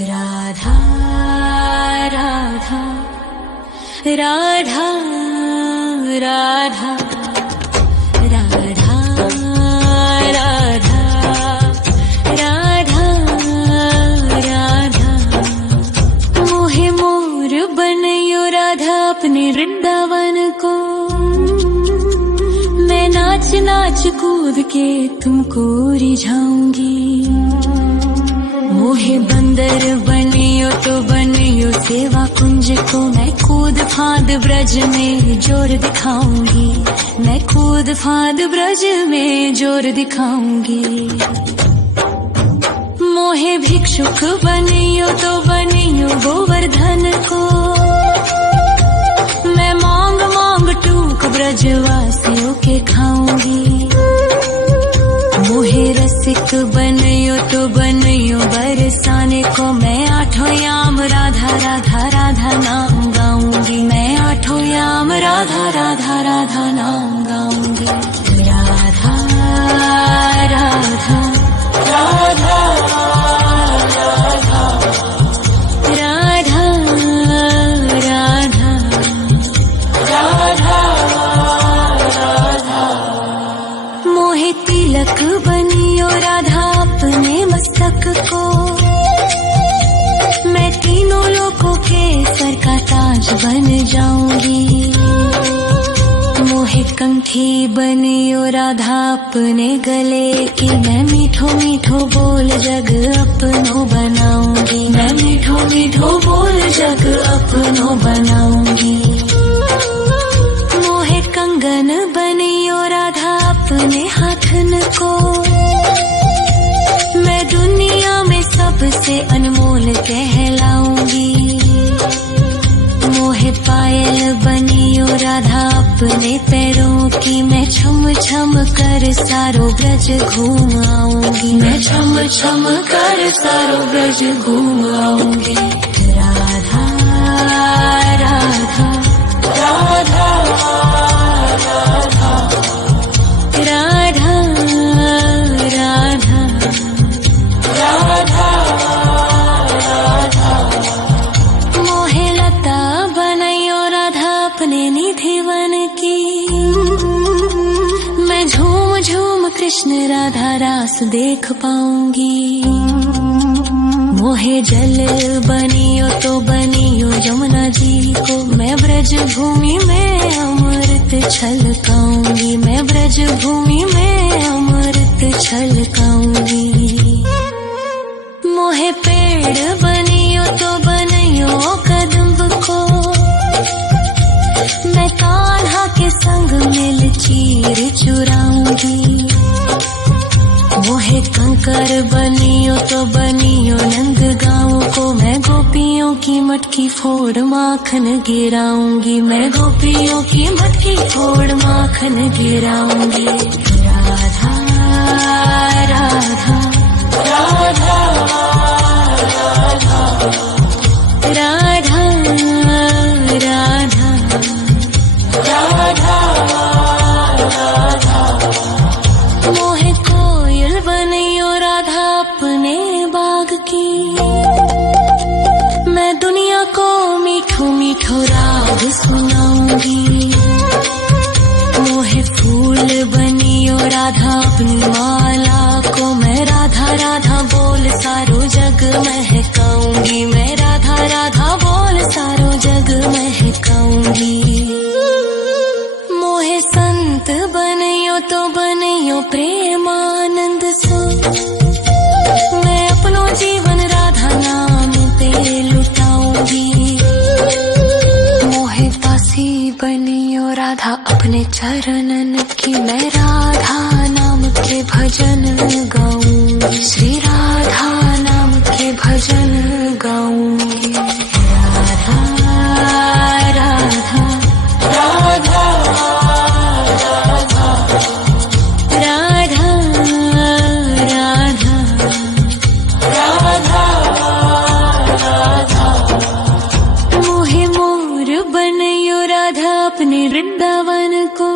राधा राधा राधा राधा राधा राधा राधा राधा मोहे मोर बनयो राधा अपने वृंदावन को। मैं नाच नाच कूद के तुमको रिझाऊंगी। मोहे बंदर बनियो तो बनियो सेवा कुंज को। मैं कूद फांद ब्रज में जोर दिखाऊंगी। मैं कूद फांद ब्रज में जोर दिखाऊंगी। मोहे भिक्षुक बनियो तो बनियो गोवर्धन को। मैं मांग मांग टूक ब्रजवासियों के खाऊंगी। मोहे रसिक बनियो तो बनियो बरसाने को। मैं आठों याम राधा राधा राधा नाम गाऊंगी। मैं आठों याम राधा राधा राधा नाम गाऊंगी। राधा राधा राधा राधा राधा राधा राधा मोहे तिलक बनियो राधा अपने मस्तक को। मैं तीनों लोगों के सर का ताज बन जाऊंगी। मोहे कंठी बनियो राधा अपने गले की। मैं मीठो मीठो बोल जग अपनो बनाऊंगी। मैं मीठो मीठो बोल जग अपनो बनाऊंगी। मोहे कंगन बनियो राधा अपने हाथन को। मैं दुनिया में सबसे अनमोल कहलाऊंगी। मोहे पायल बनियो राधा अपने पैरों की। मैं छम छम कर सारो ब्रज घूम आऊंगी। मैं छम छम कर सारो ब्रज घूम आऊंगी। राधा राधा राधा राधा राधा राधा राधा राधा मोहे लता बनयो राधा अपने निधिवन की। मैं झूम झूम कृष्ण राधा रास देख पाऊंगी। मोहे जल बनियो तो बनियो यमुना जी को। मैं ब्रज भूमि में अमृत छलकाऊंगी। मैं ब्रज भूमि में अमृत छलकाऊंगी। मोहे पेड़ बनियो तो बनियो कदम्ब को। मैं कान्हा के संग मिल चीर चुराऊंगी। मोहे कंकर बनियो तो बनियो नंद गाँव को। मैं गोपियों की मटकी फोड़ माखन गिराऊंगी। मैं गोपियों की मटकी फोड़ माखन गिराऊंगी। राधा राधा राधा राधा राधा राधा राधा मोहे कोयल बनियो राधा अपने बाग की। मैं दुनिया को मीठो मीठो राग सुनाऊंगी। मोहे फूल बनियो राधा अपनी माला को। मैं राधा राधा बोल सारो जग महकाऊंगी। मैं राधा राधा बोल सारो जग महकाऊंगी। मोहे संत बनियो तो बनियो प्रेमानंद सो। मैं अपनो जीवन राधा नाम पे लुटाऊंगी। मोहे दासी बनियो राधा अपने चरणन की। मैं राधा नाम के भजन गाऊंगी। श्री राधा नाम के भजन गाऊंगी। राधा राधा राधा राधा राधा राधा राधा मोहे मोर बनयो राधा अपने वृंदावन को।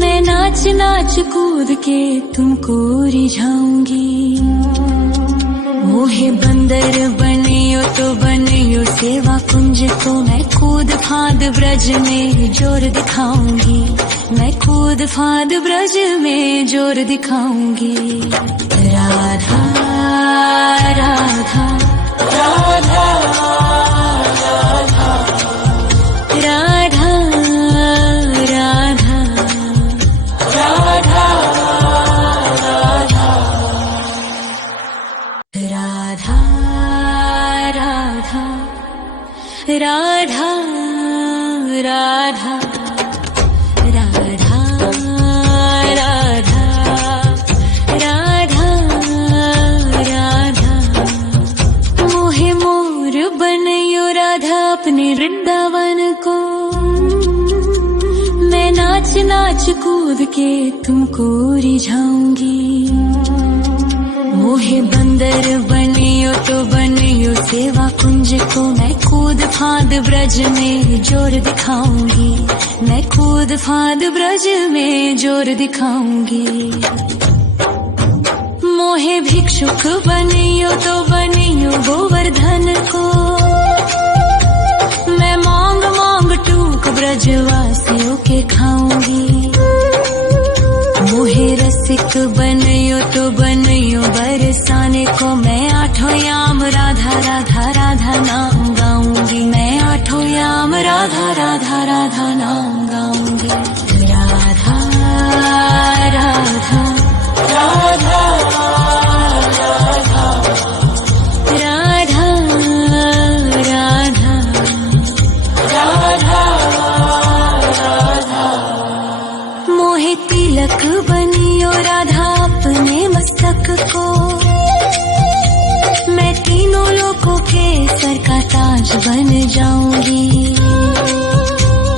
मैं नाच नाच कूद के तुमको रिझाऊंगी। मोहे मोहे बंदर बनियो तो बनियो सेवा कुंज को मैं कूद फांद ब्रज में जोर दिखाऊंगी, मैं कूद फांद ब्रज में जोर दिखाऊंगी। राधा राधा राधा राधा राधा राधा राधा राधा राधा राधा राधा राधा राधा राधा मोहे मोर बनयो राधा अपने वृंदावन को, मैं नाच नाच कूद के तुमको रिझाऊंगी। मोहे बंदर बनियो तो बनियो सेवा कुंज को मैं कूद फांद ब्रज में जोर दिखाऊंगी, मैं कूद फांद ब्रज में जोर दिखाऊंगी। मोहे भिक्षुक बनियो तो बनियो गोवर्धन को, मैं मांग मांग टूक ब्रजवासियों के खाऊंगी। मोहे रसिक बनियो तो बनियो बरसाने को, मैं आठों याम राधा राधा राधा नाम गाऊंगी, मैं आठों याम राधा राधा राधा नाम गाऊंगी। राधा राधा राधा राधा राधा राधा राधा मोहे तिलक बनियो राधा अपने मस्तक को, मैं तीनों लोगों के सर का ताज बन जाऊंगी।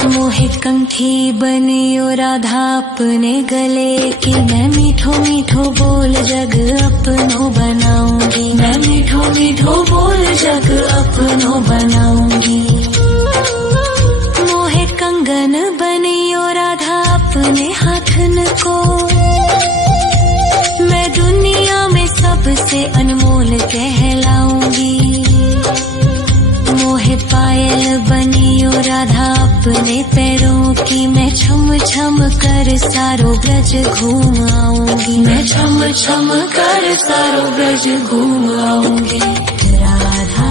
मोहे कंठी बनियो राधा अपने गले की, मैं मीठो मीठो बोल जग अपनो बनाऊंगी, मैं मीठो मीठो बोल जग अपनो बनाऊंगी। मोहे कंगन बनियो राधा अपने हाथन को, मैं दुनिया में सबसे अनमोल कहलाऊंगी। मोहे पायल बनियो राधा अपने पैरों की, मैं छम छम कर सारो ब्रज घूम आऊंगी, मैं छम छम कर सारो ब्रज घूम आऊंगी। राधा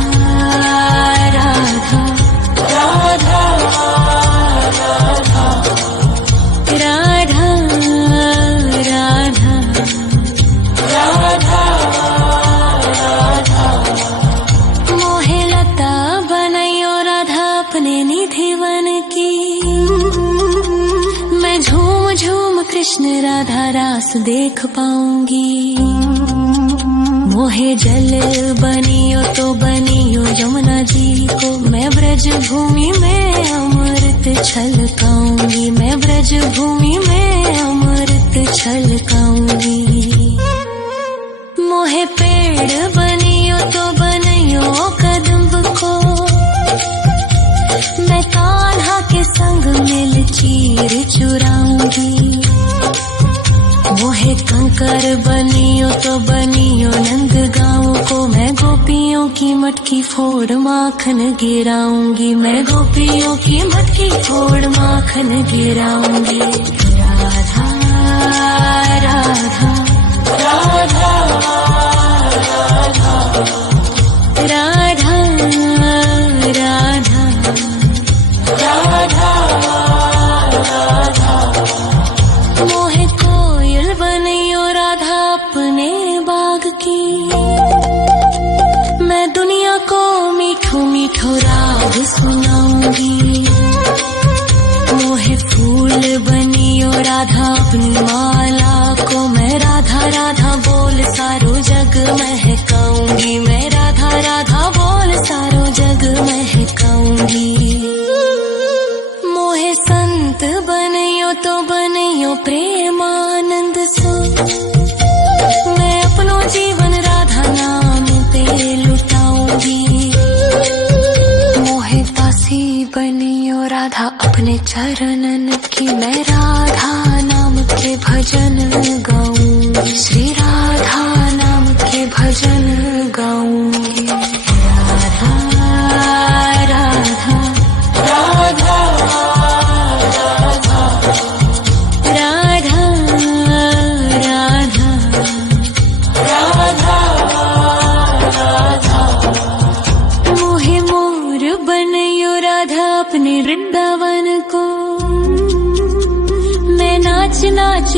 राधा राधा राधा राधा राधा राधा राधा मोहे लता बनयो राधा अपने निधि वन की, मैं झूम झूम कृष्ण राधा रास देख पाऊंगी। मोहे जल बनियो तो बनियो यमुना जी को, मैं ब्रज भूमि में अमृत छलकाऊंगी, मैं ब्रज भूमि में अमृत छलकाऊंगी। मोहे पेड़ बनियो तो बनियो कदम्ब को, मैं कान्हा के संग मिल चीर चुराऊंगी। मोहे कंकर बनियो तो बनियो नंद गाँव को, मैं गोपियों की मटकी फोड़ माखन गिराऊंगी, मैं गोपियों की मटकी फोड़ माखन गिराऊंगी। राधा राधा राधा राधा राधा राधा राधा मोहे कोयल बनियो राधा अपने बाग की, मैं दुनिया को मीठो मीठो राग सुनाऊंगी। मोहे फूल बनियो राधा अपनी माला को, मैं राधा राधा बोल सारो जग महकाऊंगी, मैं राधा राधा बोल सारो जग महकाऊंगी। मोहे संत बनियो तो बनियो प्रेमानंद सो, मैं अपनो जीवन राधा नाम पे लुटाऊंगी। मोहे दासी बनियो राधा अपने चरणन की, मैं राधा नाम के भजन गाऊं, श्री राधा नाम के भजन गाऊं।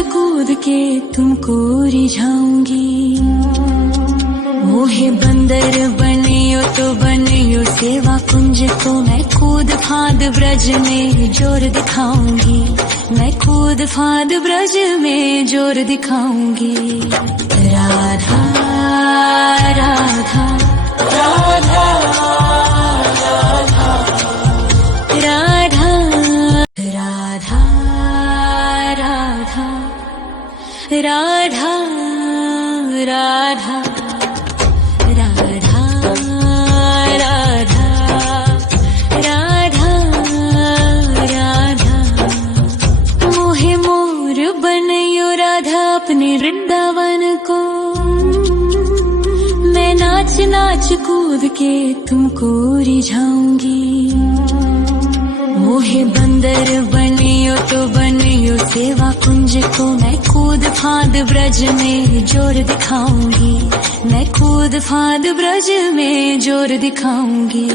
कूद के तुमको रिझाऊंगी। मोहे बंदर बनियो तो बनियो सेवा कुंज को, मैं कूद फांद ब्रज में जोर दिखाऊंगी। मैं कूद फांद ब्रज में जोर दिखाऊंगी। राधा राधा राधा राधा राधा राधा राधा राधा राधा राधा राधा राधा। मोहे मोर बनयो राधा अपने वृंदावन को, मैं नाच नाच कूद के तुमको रिझाऊंगी। मोहे बंदर बनियो तो बनियो सेवा कुंज को, मैं कूद फांद ब्रज में जोर दिखाऊंगी। मैं कूद फांद ब्रज में जोर दिखाऊंगी।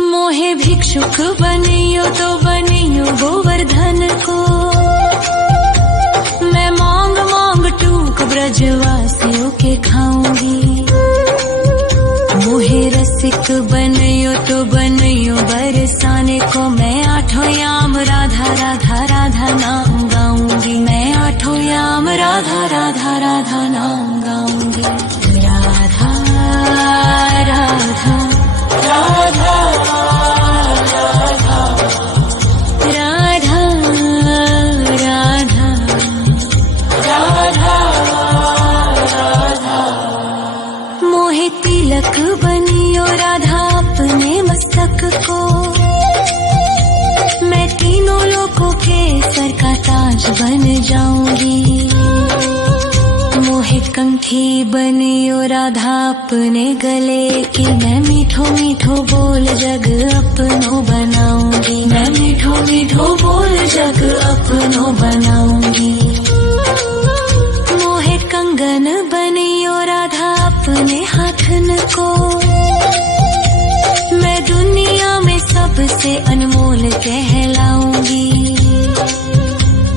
मोहे भिक्षुक बनियो तो बनियो गोवर्धन को, मैं मांग मांग टूक ब्रजवासियों के खाऊंगी। मोहे रसिक बनियो तो बनियो बरसाने को, मैं आठों याम राधा राधा राधा नाम गाऊंगी। मैं आठों याम राधा राधा राधा नाम गाऊंगी। राधा राधा राधा राधा राधा राधा राधा राधा। मोहे तिलक बनियो राधा अपने मस्तक को, मैं तीनों लोगों के सर का ताज बन जाऊंगी। मोहे कंठी बनियो राधा अपने गले की, मैं मीठो मीठो बोल जग अपनो बनाऊंगी। मैं मीठो मीठो बोल जग अपनो बनाऊंगी। मोहे कंगन बनियो राधा अपने हाथन को, मैं दुनिया में सबसे अनमोल कहलाऊंगी।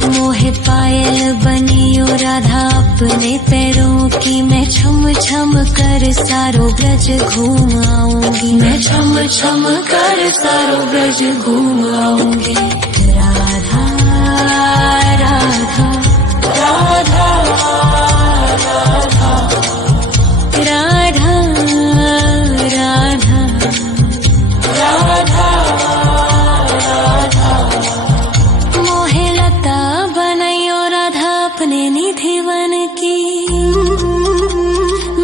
मोहे पायल बनियो राधा अपने पैरों की, मैं छम छम कर सारो ब्रज घूम आऊंगी। मैं छम छम कर सारो ब्रज घूम आऊंगी। राधा राधा राधा राधा राधा राधा राधा राधा। मोहे लता बनयो राधा अपने निधिवन की,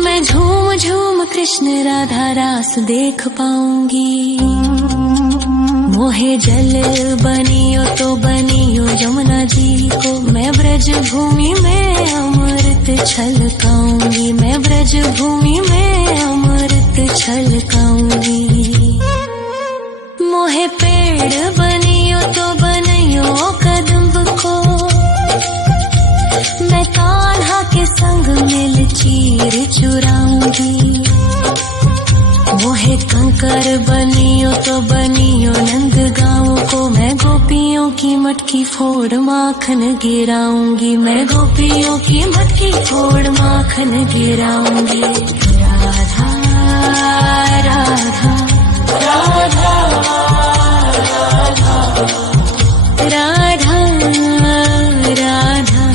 मैं झूम झूम कृष्ण राधा रास देख पाऊंगी। मोहे जल बनियो तो बनियो यमुना जी को, मैं ब्रज भूमि में अमृत छलकाऊंगी। मैं ब्रज भूमि में अमृत छलकाऊंगी। मोहे पेड़ बनियो तो बनियो कदम्ब को, मैं कान्हा के संग मिल चीर चुराऊंगी। मोहे कंकर बनियो तो बनियो नंद गाँव को, मैं गोपियों की मटकी फोड़ माखन गिराऊंगी। मैं गोपियों की मटकी फोड़ माखन गिराऊंगी। राधा राधा राधा राधा राधा राधा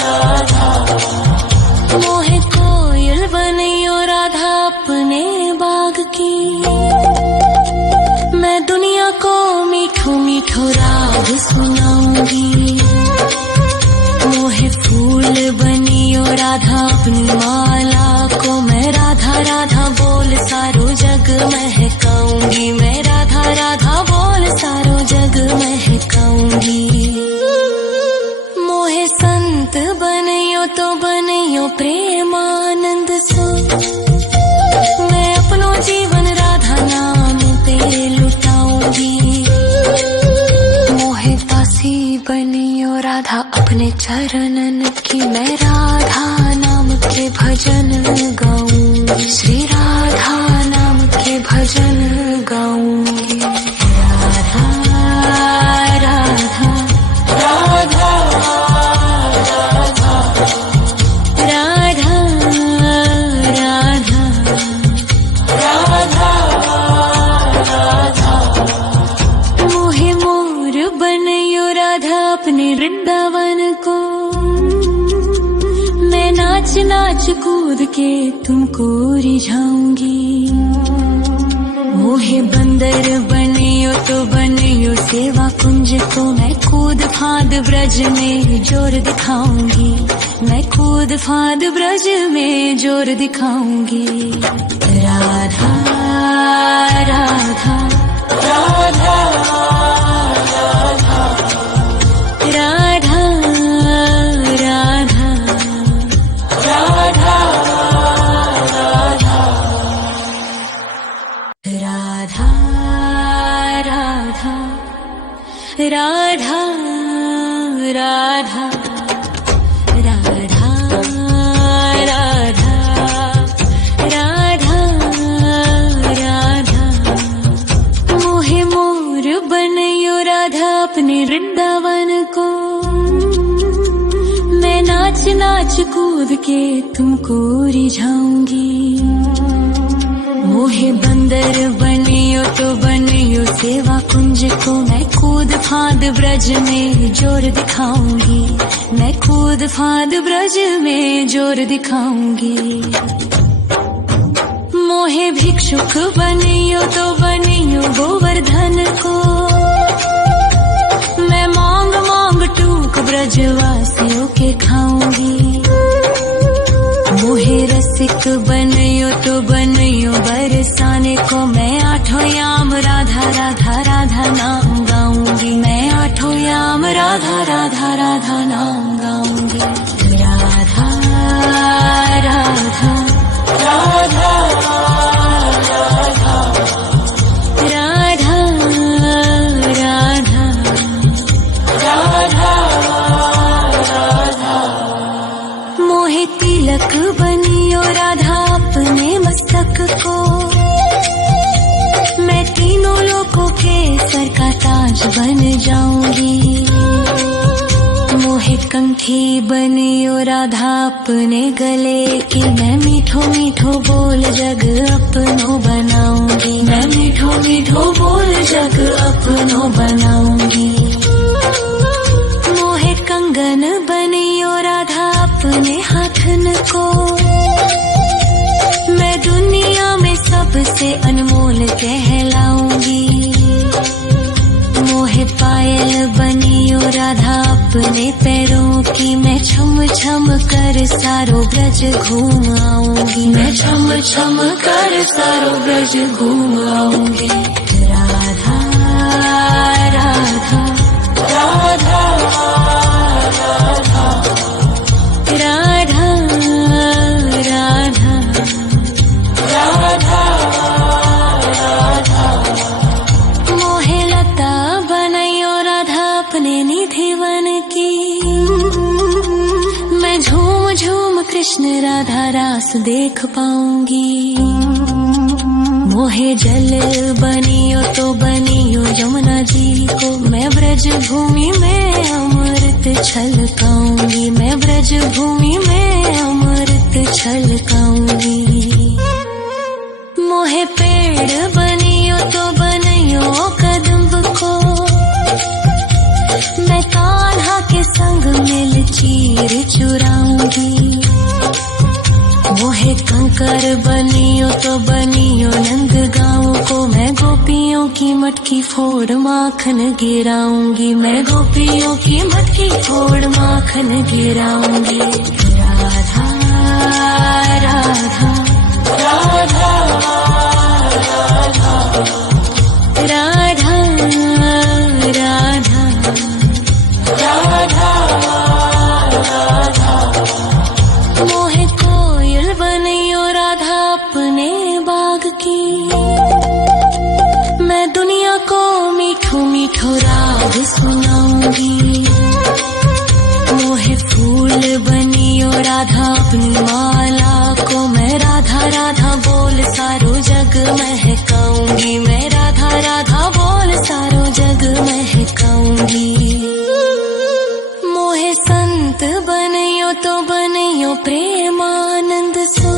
राधा। मोहे कोयल बनियो राधा अपने बाग की, मैं दुनिया को मीठो मीठो राग सुनाऊंगी। मोहे फूल बनियो राधा अपनी माला को, मैं राधा राधा बोल सारो जग महकाऊंगी। मैं राधा राधा बोल सारो जग महकाऊंगी। मोहे संत बनियो तो बनियो प्रेमानंद सो, मैं अपनो जीवन राधा नाम पे लुटाऊंगी। मोहे दासी बनियो राधा अपने चरणन की, मैं राधा नाम के भजन गाऊंगी। श्री राधा नाम के भजन गाऊंगी। राधा नाच नाच कूद के तुमको रिझाऊंगी। मोहे बंदर बनियो तो बनियो सेवा कुंज को, मैं कूद फांद ब्रज में जोर दिखाऊंगी। मैं कूद फांद ब्रज में जोर दिखाऊंगी। राधा राधा राधा राधा राधा राधा राधा राधा राधा राधा राधा वृंदावन को, मैं नाच नाच कूद के तुमको रिझाऊंगी। मोहे बंदर बनियो तो बनियो सेवा कुंज को, मैं कूद फांद ब्रज में जोर दिखाऊंगी। मैं कूद फांद ब्रज में जोर दिखाऊंगी। मोहे भिक्षुक बनियो तो बनियो गोवर्धन को, मैं मांग मांग टूक ब्रजवासियों के खाऊंगी। मोहे रसिक बनियो तो बनियो बरसाने को, मैं आठों याम राधा राधा राधा नाम गाऊंगी। मैं आठों याम राधा राधा राधा नाम गाऊंगी। राधा राधा राधा तिलक बनियो राधा अपने मस्तक को, मैं तीनों लोगों के सर का ताज बन जाऊंगी। मोहे कंठी बनियो राधा अपने गले की, मैं मीठो मीठो बोल जग अपनो बनाऊंगी। मैं मीठो मीठो बोल जग अपनो बनाऊंगी। मोहे कंगन बनियो राधा अपने हाथन को, मैं दुनिया में सबसे अनमोल कहलाऊंगी। मोहे पायल बनियो राधा अपने पैरों की, मैं छम छम कर सारो ब्रज घूम आऊंगी। मैं छम छम कर सारो ब्रज घूम आऊंगी। राधा राधा राधा राधा राधा राधा राधा। मोहे लता बनायो राधा अपने निधि वन की, मैं झूम झूम कृष्ण राधा रास देख पाऊंगी। मोहे जल बनियो तो बनियो यमुना जी को, मैं ब्रज भूमि में अमृत छलकाऊंगी। मैं ब्रज भूमि में अमृत छलकाऊंगी। मोहे पेड़ बनियो तो बनियो कदम्ब को, मैं कान्हा के संग मिल चीर चुराऊंगी। मोहे कंकर बनियो तो बनियो नंद गाँव को, मैं गोपियों की मटकी फोड़ माखन गिराऊंगी। मैं गोपियों की मटकी फोड़ माखन गिराऊंगी। राधा राधा राधा राधा राधा राधा राधा। मोहे कोयल बनियो राधा अपने बाग की, मैं दुनिया को मीठो मीठो राग सुनाऊंगी। मोहे फूल बनियो राधा अपनी माला को, मैं राधा राधा बोल सारो जग महकाऊंगी। मैं राधा राधा बोल सारो जग महकाऊंगी। मोहे संत बनियो तो बनियो प्रेमानंद सो,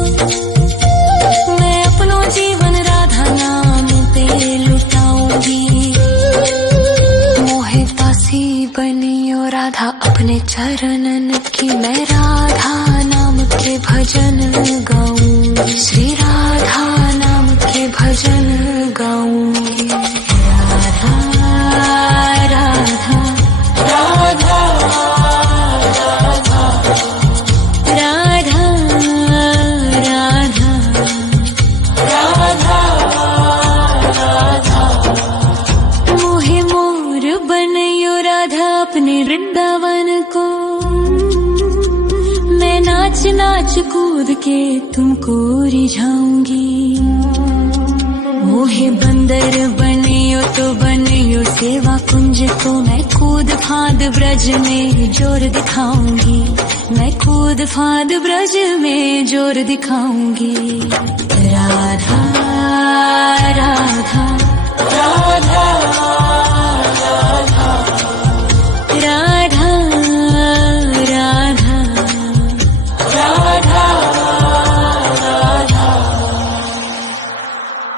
मैं अपनो जीवन राधा नाम पे लुटाऊंगी। मोहे दासी बनियो राधा अपने चरणन की, मैं राधा नाम के को मैं नाच नाच कूद के तुमको रिझाऊंगी। मोहे बंदर बनियो तो बनियो सेवा कुंज को मैं कूद फांद ब्रज में जोर दिखाऊंगी। मैं कूद फांद ब्रज में जोर दिखाऊंगी। राधा राधा राधा